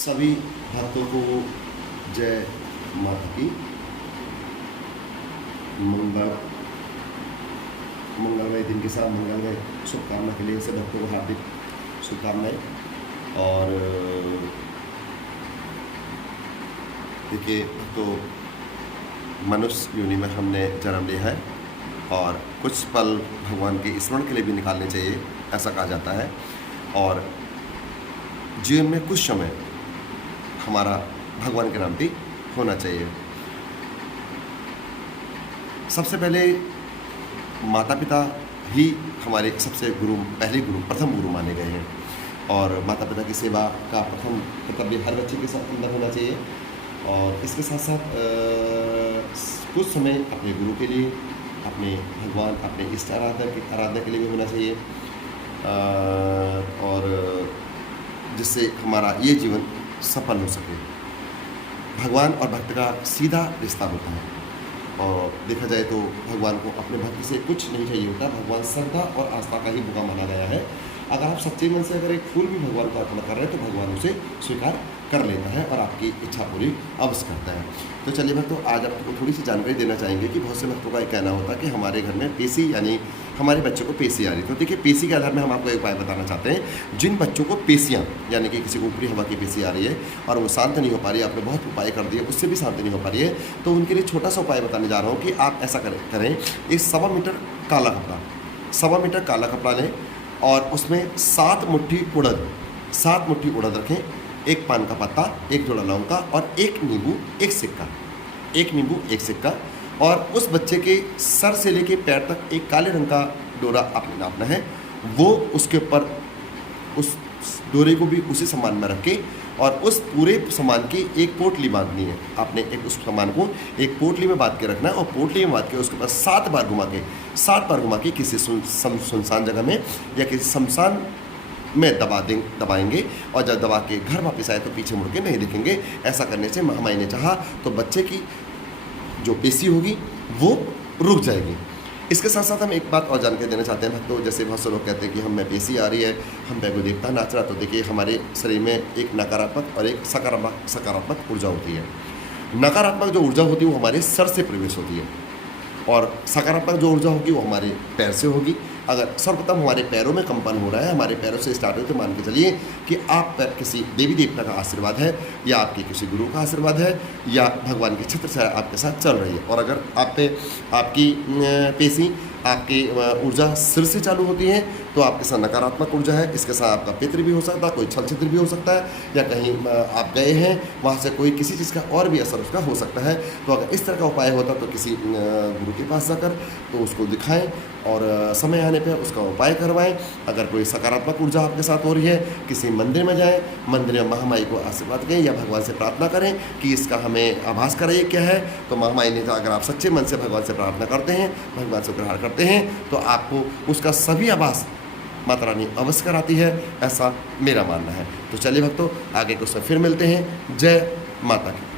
सभी भक्तों को जय माता की। मंगलमय दिन के साथ मंगलमय शुभकामना के लिए सब भक्तों को हार्दिक शुभकामनाएं। और देखिए, तो मनुष्य योनि में हमने जन्म लिया है और कुछ पल भगवान के स्मरण के लिए भी निकालने चाहिए, ऐसा कहा जाता है। और जीवन में कुछ समय हमारा भगवान के नाम पे होना चाहिए। सबसे पहले माता पिता ही हमारे सबसे पहले गुरु, प्रथम गुरु माने गए हैं। और माता पिता की सेवा का प्रथम कर्तव्य हर बच्चे के साथ अंदर होना चाहिए। और इसके साथ साथ कुछ समय अपने गुरु के लिए, अपने भगवान, अपने इष्ट आराधना के लिए भी होना चाहिए। और जिससे हमारा ये जीवन सफल हो सके। भगवान और भक्त का सीधा रिश्ता होता है। और देखा जाए तो भगवान को अपने भक्त से कुछ नहीं चाहिए होता। भगवान श्रद्धा और आस्था का ही भूखा माना गया है। अगर आप सच्चे मन से अगर एक फूल भी भगवान को अर्पण कर रहे हैं तो भगवान उसे स्वीकार कर लेता है और आपकी इच्छा पूरी अवश्य करता है। तो चलिए भक्तों, आज आपको थोड़ी सी जानकारी देना चाहेंगे कि बहुत से भक्तों का एक कहना होता है कि हमारे घर में पेशी, यानी हमारे बच्चों को पेशी आ रही। तो देखिए, पेशी के आधार में हम आपको एक उपाय बताना चाहते हैं। जिन बच्चों को पेशियाँ, यानी कि किसी को ऊपरी हवा की पेशी आ रही है और वो शांत नहीं हो पा रही है, आपने बहुत उपाय कर दिए, उससे भी शांत नहीं हो पा रही है, तो उनके लिए छोटा सा उपाय बताने जा रहा हूँ कि आप ऐसा करें। एक 1.25 मीटर काला कपड़ा, 1.25 मीटर काला कपड़ा लें और उसमें 7 मुट्ठी उड़द रखें, 1 पान का पत्ता, 1 जोड़ा लौंग का और 1 नींबू 1 सिक्का। और उस बच्चे के सर से लेके पैर तक एक काले रंग का डोरा आपने नापना है। वो उसके ऊपर उस डोरे को भी उसी सामान में रख के और उस पूरे सामान की एक पोटली बांधनी है। आपने उस सामान को एक पोटली में बांध के रखना है और पोटली में बांध के उसके ऊपर 7 बार घुमा के किसी सुनसान जगह में या किसी शमशान में दबाएंगे। और जब दबा के घर वापस आए तो पीछे मुड़ के नहीं दिखेंगे। ऐसा करने से महामाई ने चाहा तो बच्चे की जो पेशी होगी वो रुक जाएगी। इसके साथ साथ हम एक बात और जानकारी देना चाहते हैं भक्तों। जैसे बहुत से लोग कहते हैं कि हमें पेशी आ रही है, हम पे कोई देवता नाच रहा। तो देखिए, हमारे शरीर में एक नकारात्मक और एक सकारात्मक ऊर्जा होती है। नकारात्मक जो ऊर्जा होती है वो हमारे सर से प्रवेश होती है और सकारात्मक जो ऊर्जा होगी वो हमारे पैर से होगी। अगर सर्वप्रथम हमारे पैरों में कंपन हो रहा है, हमारे पैरों से स्टार्ट हो, तो मान के चलिए कि आप पर किसी देवी देवता का आशीर्वाद है या आपके किसी गुरु का आशीर्वाद है या भगवान की छत्र छाया आपके साथ चल रही है। और अगर आप पे आपकी पेशी, आपकी ऊर्जा सिर से चालू होती है तो आपके साथ नकारात्मक ऊर्जा है। इसके साथ आपका पितृ भी हो सकता है, कोई छल छिद्र भी हो सकता है, या कहीं आप गए हैं वहाँ से कोई किसी चीज़ का और भी असर उसका हो सकता है। तो अगर इस तरह का उपाय होता तो किसी गुरु के पास जाकर तो उसको दिखाएं और समय आने पर उसका उपाय करवाएं। अगर कोई सकारात्मक ऊर्जा आपके साथ हो रही है, किसी मंदिर में जाएं, मंदिर में महामाई को आशीर्वाद दें या भगवान से प्रार्थना करें कि इसका हमें आभास कराइए क्या है। तो महामाई ने, अगर आप सच्चे मन से भगवान से प्रार्थना करते हैं, भगवान से ग्रहण करते हैं, तो आपको उसका सभी आभास माता रानी अवश्य कराती है, ऐसा मेरा मानना है। तो चलिए भक्तों, आगे कुछ फिर मिलते हैं। जय माता की।